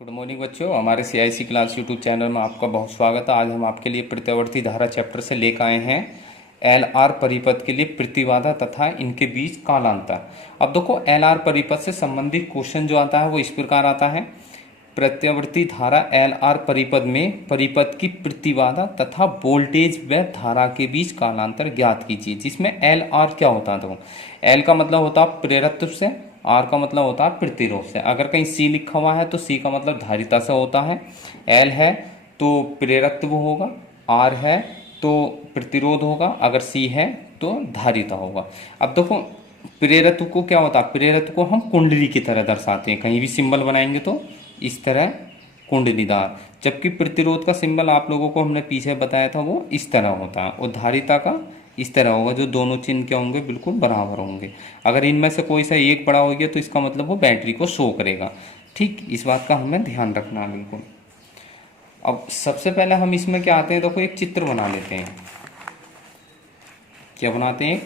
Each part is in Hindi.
गुड मॉर्निंग बच्चों, हमारे CIC क्लास यूट्यूब चैनल में आपका बहुत स्वागत है। आज हम आपके लिए प्रत्यावर्ती धारा चैप्टर से लेकर आए हैं LR परिपथ के लिए प्रतिबाधा तथा इनके बीच कालांतर। अब देखो, LR परिपथ से संबंधित क्वेश्चन जो आता है वो इस प्रकार आता है। प्रत्यावर्ती धारा LR परिपथ में परिपथ की प्रतिबाधा तथा वोल्टेज व धारा के बीच कालांतर ज्ञात कीजिए। जिसमें LR क्या होता है? देखो, L का मतलब होता है प्रेरकत्व से, R का मतलब होता है प्रतिरोध से। अगर कहीं C लिखा हुआ है तो C का मतलब धारिता से होता है। L है तो प्रेरकत्व होगा, R है तो प्रतिरोध होगा, अगर C है तो धारिता होगा। अब देखो, प्रेरकत्व को क्या होता है? प्रेरकत्व को हम कुंडली की तरह दर्शाते हैं। कहीं भी सिंबल बनाएंगे तो इस तरह कुंडलीदार, जबकि प्रतिरोध का सिंबल आप लोगों को हमने पीछे बताया था वो इस तरह होता है, और धारिता का इस तरह होगा, जो दोनों चिन्ह क्या होंगे, बिल्कुल बराबर होंगे। अगर इनमें से कोई सा एक बड़ा हो गया तो इसका मतलब वो बैटरी को शो करेगा। ठीक, इस बात का हमें ध्यान रखना है बिल्कुल। अब सबसे पहले हम इसमें क्या आते हैं, देखो एक चित्र बना लेते हैं। क्या बनाते हैं?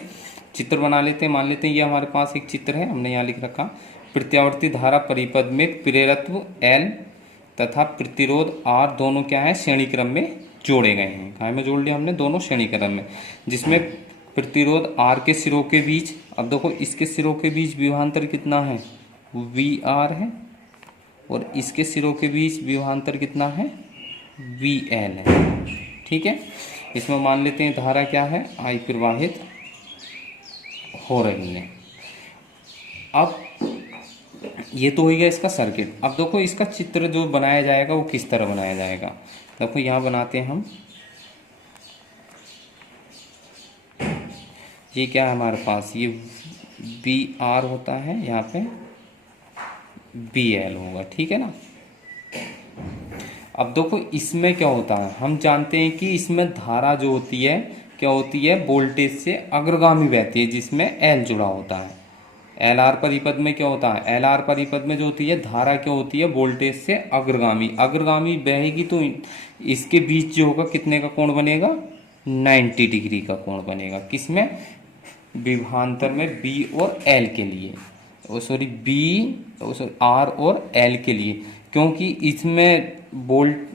चित्र बना लेते हैं। मान लेते हैं ये हमारे पास एक चित्र है, हमने यहाँ लिख रखा प्रत्यावर्ती धारा परिपथ में प्रेरकत्व L तथा प्रतिरोध R दोनों क्या है, श्रेणी क्रम में जोड़े गए हैं। कहाँ में जोड़ लिया हमने? दोनों श्रेणी क्रम में। जिसमें प्रतिरोध R के सिरों के बीच, अब देखो इसके सिरों के बीच विभवांतर कितना है? VR है, और इसके सिरों के बीच विभवांतर कितना है? VL है। ठीक है, इसमें मान लेते हैं धारा क्या है, I प्रवाहित हो रही है। अब ये तो हो गया इसका सर्किट। अब देखो इसका चित्र जो बनाया जाएगा वो किस तरह बनाया जाएगा। देखो यहाँ बनाते हैं हम, ये क्या है हमारे पास, ये VR होता है, यहाँ पे BL होगा। ठीक है ना। अब देखो इसमें क्या होता है, हम जानते हैं कि इसमें धारा जो होती है क्या होती है, वोल्टेज से अग्रगामी बहती है, जिसमें L जुड़ा होता है। LR परिपथ में क्या होता है, LR परिपथ में जो होती है धारा क्या होती है, वोल्टेज से अग्रगामी। अग्रगामी बहेगी तो इसके बीच जो होगा कितने का कोण बनेगा? 90 डिग्री का कोण बनेगा। किसमें? विभवांतर में B और L के लिए, R और L के लिए, क्योंकि इसमें वोल्ट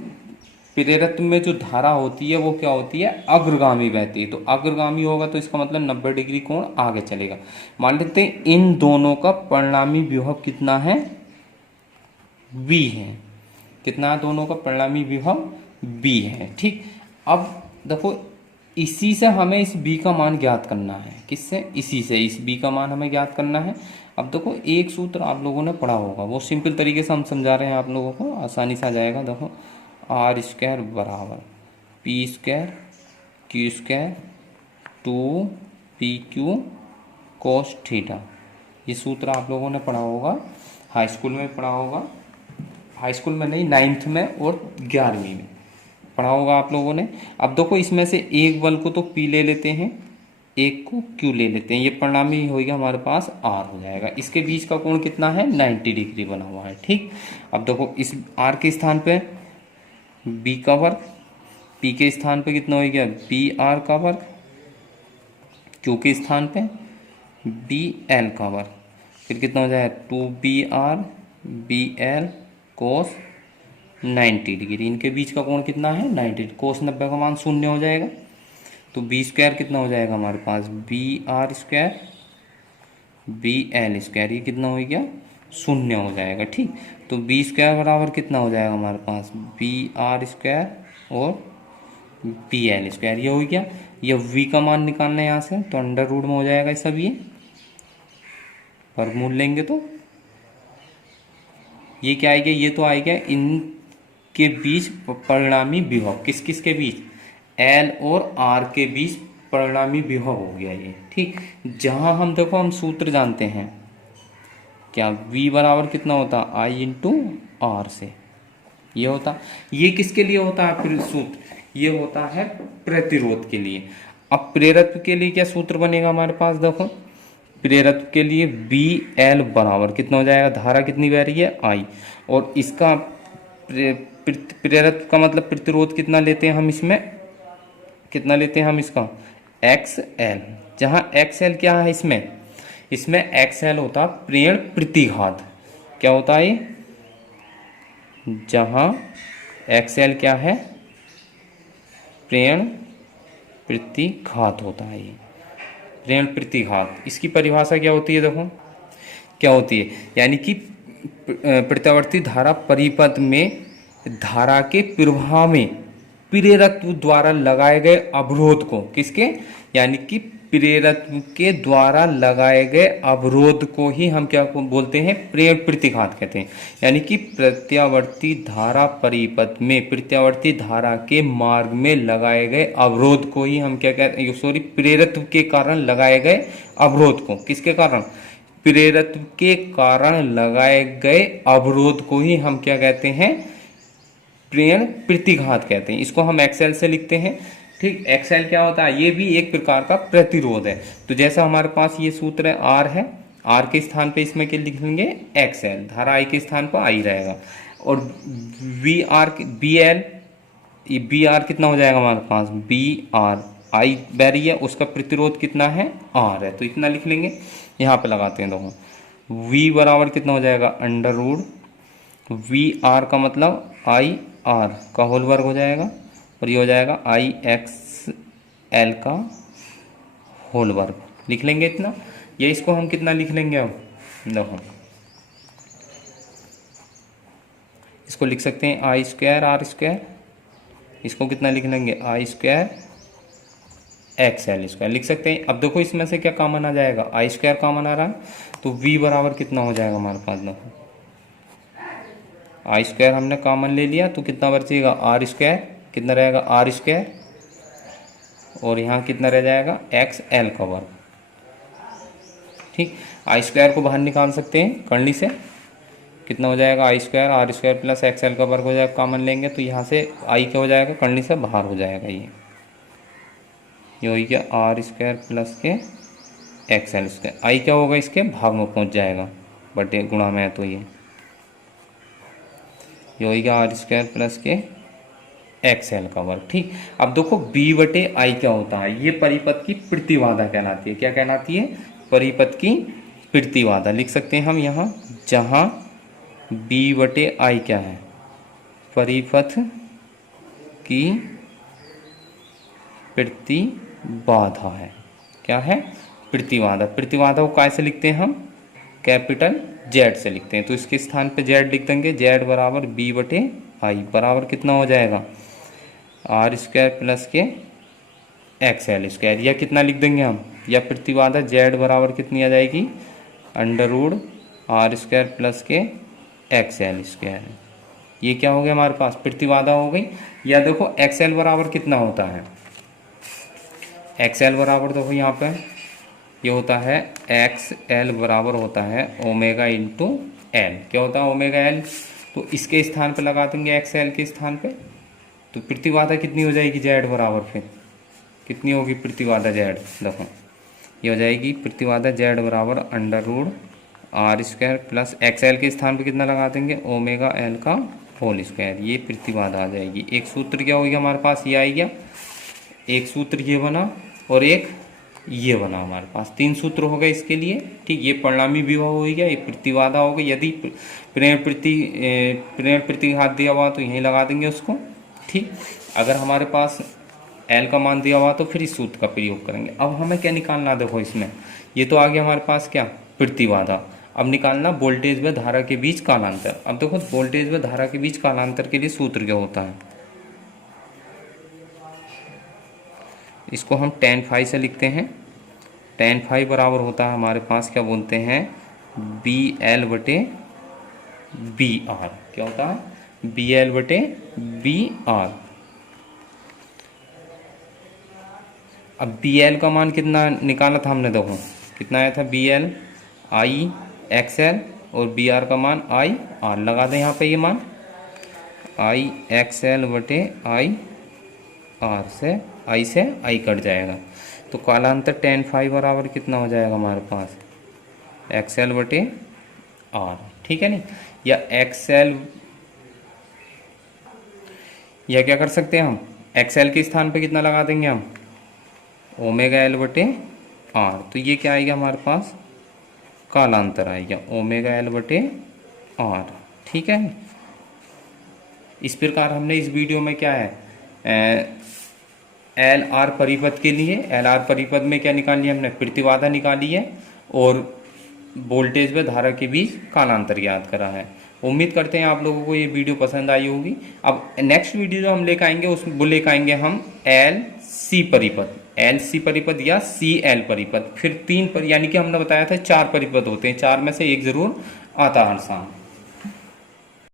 प्रेरकत्व में जो धारा होती है वो क्या होती है, अग्रगामी बहती है। तो अग्रगामी होगा तो इसका मतलब 90 डिग्री कोण आगे चलेगा। मान लेते हैं इन दोनों का परिणामी विभव कितना है? V है। कितना है दोनों का परिणामी विभव? V है। ठीक, अब देखो इसी से हमें इस B का मान ज्ञात करना है। किससे? इसी से इस B का मान हमें ज्ञात करना है। अब देखो एक सूत्र आप लोगों ने पढ़ा होगा, वो सिंपल तरीके से हम समझा रहे हैं आप लोगों को, आसानी से आ जाएगा। देखो R स्क्वायर बराबर P square Q square 2PQ cos theta. ये सूत्र आप लोगों ने पढ़ा होगा, हाई स्कूल में पढ़ा होगा, हाई स्कूल में नहीं, 9th में और 11वीं में पढ़ा होगा आप लोगों ने। अब देखो इसमें से एक बल को तो P ले लेते हैं, एक को Q ले लेते हैं, ये परिणामी होगा हमारे पास R हो जाएगा। इसके बीच का कोण कितना है? 90 डिग्री बना हुआ है। ठीक, अब देखो इस R के स्थान पे B का वर्ग, P के स्थान पे कितना हो गया? BR का वर्ग, Q के स्थान पे BL का वर्ग, फिर कितना हो जाएगा? 2BR BL कोस 90 डिग्री। इनके बीच का कोण कितना है? 90। कोस 90 का मान 0 हो जाएगा, तो B स्क्वायर कितना हो जाएगा हमारे पास? BR स्क्वायर BL स्क्वायर, ये कितना हो गया? 0 हो जाएगा। ठीक, तो B स्क्वायर बराबर कितना हो जाएगा हमारे पास? BR स्क्वायर और BL स्क्वायर, ये हो गया। ये V का मान निकालना है यहाँ से, तो अंडर रूट में हो जाएगा ये सब, ये वर्गमूल लेंगे तो ये क्या आएगा? ये तो आएगा इनके बीच परिणामी विभव। किस किस के बीच? L और R के बीच परिणामी विभव हो गया ये। ठीक, जहां हम देखो हम सूत्र जानते हैं क्या, V बराबर कितना होता है? I इंटू R से ये होता। ये किसके लिए होता है फिर सूत्र? ये होता है प्रतिरोध के लिए। अब प्रेरकत्व के लिए क्या सूत्र बनेगा हमारे पास? देखो प्रेरकत्व के लिए BL बराबर कितना हो जाएगा? धारा कितनी बह रही है? I, और इसका प्रेरकत्व का मतलब प्रतिरोध कितना लेते हैं हम, इसमें कितना लेते हैं हम इसका? XL। जहां XL क्या है इसमें XL होता प्रेरण प्रतिघात। क्या होता है ये? जहाँ एक्स एल क्या है, प्रेरण प्रतिघात होता है। ये प्रेरण प्रतिघात, इसकी परिभाषा क्या होती है, देखो क्या होती है, यानी कि प्रत्यावर्ती धारा परिपथ में धारा के प्रवाह में प्रेरकत्व द्वारा लगाए गए अवरोध को, किसके, यानी कि प्रेरकत्व के द्वारा लगाए गए अवरोध को ही हम क्या बोलते हैं, प्रेरण प्रतिघात कहते हैं। यानी कि प्रत्यावर्ती धारा परिपथ में प्रत्यावर्ती धारा के मार्ग में लगाए गए अवरोध को ही हम क्या कहते हैं, सॉरी, प्रेरकत्व के कारण लगाए गए अवरोध को, किसके कारण, प्रेरकत्व के कारण लगाए गए अवरोध को ही हम क्या कहते हैं, प्रेरण प्रतिघात कहते हैं। इसको हम एक्सएल से लिखते हैं। ठीक, एक्सएल क्या होता है, ये भी एक प्रकार का प्रतिरोध है। तो जैसा हमारे पास ये सूत्र है, आर है, आर के स्थान पे इसमें क्या लिख लेंगे, एक्सएल, धारा आई के स्थान पर आई रहेगा, और वी आर, बी एल, ये बी आर कितना हो जाएगा हमारे पास, बी आर, आई बैरी है, उसका प्रतिरोध कितना है, आर है, तो इतना लिख लेंगे। यहाँ पे लगाते हैं देखो, वी बराबर कितना हो जाएगा, अंडर रूट वी आर का मतलब आई आर का होल वर्ग हो जाएगा, और ये हो जाएगा आई एक्स एल का होल वर्ग, लिख लेंगे इतना। ये इसको हम कितना लिख लेंगे, अब देखो इसको लिख सकते हैं आई स्क्वायर आर स्क्वायर, इसको कितना लिख लेंगे, आई स्क्वायर एक्स एल स्क्वायर लिख सकते हैं। अब देखो इसमें से क्या कॉमन आ जाएगा, आई स्क्वायर कॉमन आ रहा है, तो वी बराबर कितना हो जाएगा हमारे पास, देखो आई स्क्वायर हमने कॉमन ले लिया, तो कितना बचेगा, आर स्क्वायर, कितना रहेगा, आर स्क्वायर, और यहाँ कितना रह जाएगा, एक्स एल का वर्ग। ठीक, आई स्क्वायर को बाहर निकाल सकते हैं करनी से, कितना हो जाएगा, I square R square plus X L का वर्ग हो जाएगा, कॉमन लेंगे तो यहाँ से आई क्या हो जाएगा, करनी से बाहर हो जाएगा, ये हो गया आर स्क्वायर प्लस के एक्स एल स्क्वायर, आई क्या होगा, इसके भाग में पहुँच जाएगा, बटे गुणा में है, तो ये हो गया आर स्क्वायर प्लस के एक्स एल का वर्ग। ठीक, अब देखो बी बटे आई क्या होता है, ये परिपथ की प्रतिबाधा कहलाती है, क्या कहलाती है, परिपथ की प्रतिबाधा लिख सकते हैं हम यहाँ, जहाँ बी बटे आई क्या है, परिपथ की प्रतिबाधा है, क्या है, प्रतिबाधा। प्रतिबाधा को कैसे लिखते हैं हम, कैपिटल जेड से लिखते हैं, तो इसके स्थान पे जेड लिख देंगे, जेड बराबर बी बटे आई बराबर कितना हो जाएगा, आर स्क्वायर प्लस के एक्स एल स्क्वायर, या कितना लिख देंगे हम, या प्रतिबाधा जेड बराबर कितनी आ जाएगी, under root R square plus के एक्स एल स्क्वायर। ये क्या हो गया हमारे पास, प्रतिबाधा हो गई। या देखो एक्स एल बराबर कितना होता है, एक्स एल बराबर देखो यहाँ पे ये होता है, एक्स एल बराबर होता है ओमेगा इंटू एल, क्या होता है ओमेगा एल, तो इसके स्थान पे लगा देंगे एक्स एल के स्थान पे, तो प्रतिबाधा कितनी हो जाएगी, जेड बराबर, फिर कितनी होगी प्रतिबाधा जेड, देखो ये हो जाएगी प्रतिबाधा जेड बराबर under root R square plus X L के स्थान पे कितना लगा देंगे, ओमेगा एल का होल स्क्वायर, ये प्रतिबाधा आ जाएगी। एक सूत्र क्या हो गया हमारे पास, ये आ गया, एक सूत्र ये बना और एक ये बना, हमारे पास तीन सूत्र हो गए इसके लिए। ठीक, ये परिणामी विभव हो गया, ये प्रतिबाधा हो गई, यदि प्रेरण प्रतिघात दिया हुआ तो यहीं लगा देंगे उसको। ठीक, अगर हमारे पास एल का मान दिया हुआ तो फिर इस सूत्र का प्रयोग करेंगे। अब हमें क्या निकालना, देखो इसमें ये तो आ गया हमारे पास क्या, प्रतिबाधा। अब निकालना वोल्टेज व धारा के बीच कालांतर। अब देखो वोल्टेज व धारा के बीच कालांतर के लिए सूत्र क्या होता है, इसको हम tan फाई से लिखते हैं, tan फाई बराबर होता है हमारे पास क्या बोलते हैं, बी एल बटे बी आर, क्या होता है, बी एल बटे बी आर। अब बी एल का मान कितना निकाला था हमने, देखो कितना आया था, B L I X L, और बी आर का मान आई आर, लगा दें यहाँ पे ये मान, आई एक्स एल बटे आई आर से आई कट जाएगा, तो कालांतर tan फाई बराबर कितना हो जाएगा हमारे पास, एक्स एल बटे आर। ठीक है नहीं, या एक्स एल, या क्या कर सकते हैं हम, एक्स एल के स्थान पे कितना लगा देंगे हम, ओमेगा एल बटे आर, तो ये क्या आएगा हमारे पास, कालांतर आएगा ओमेगा एल बटे आर। ठीक है, इस प्रकार हमने इस वीडियो में क्या है एल आर परिपथ के लिए एल आर परिपथ में क्या निकाल लिया हमने, प्रतिबाधा निकाली है और वोल्टेज व धारा के बीच कालांतर ज्ञात करा है। उम्मीद करते हैं आप लोगों को ये वीडियो पसंद आई होगी। अब नेक्स्ट वीडियो जो हम लेकर आएंगे उसमें वो लेकर आएंगे हम एल सी परिपथ या सी एल परिपथ। फिर 3 पर यानी कि हमने बताया था 4 परिपथ होते हैं, 4 में से एक जरूर आता हर साल।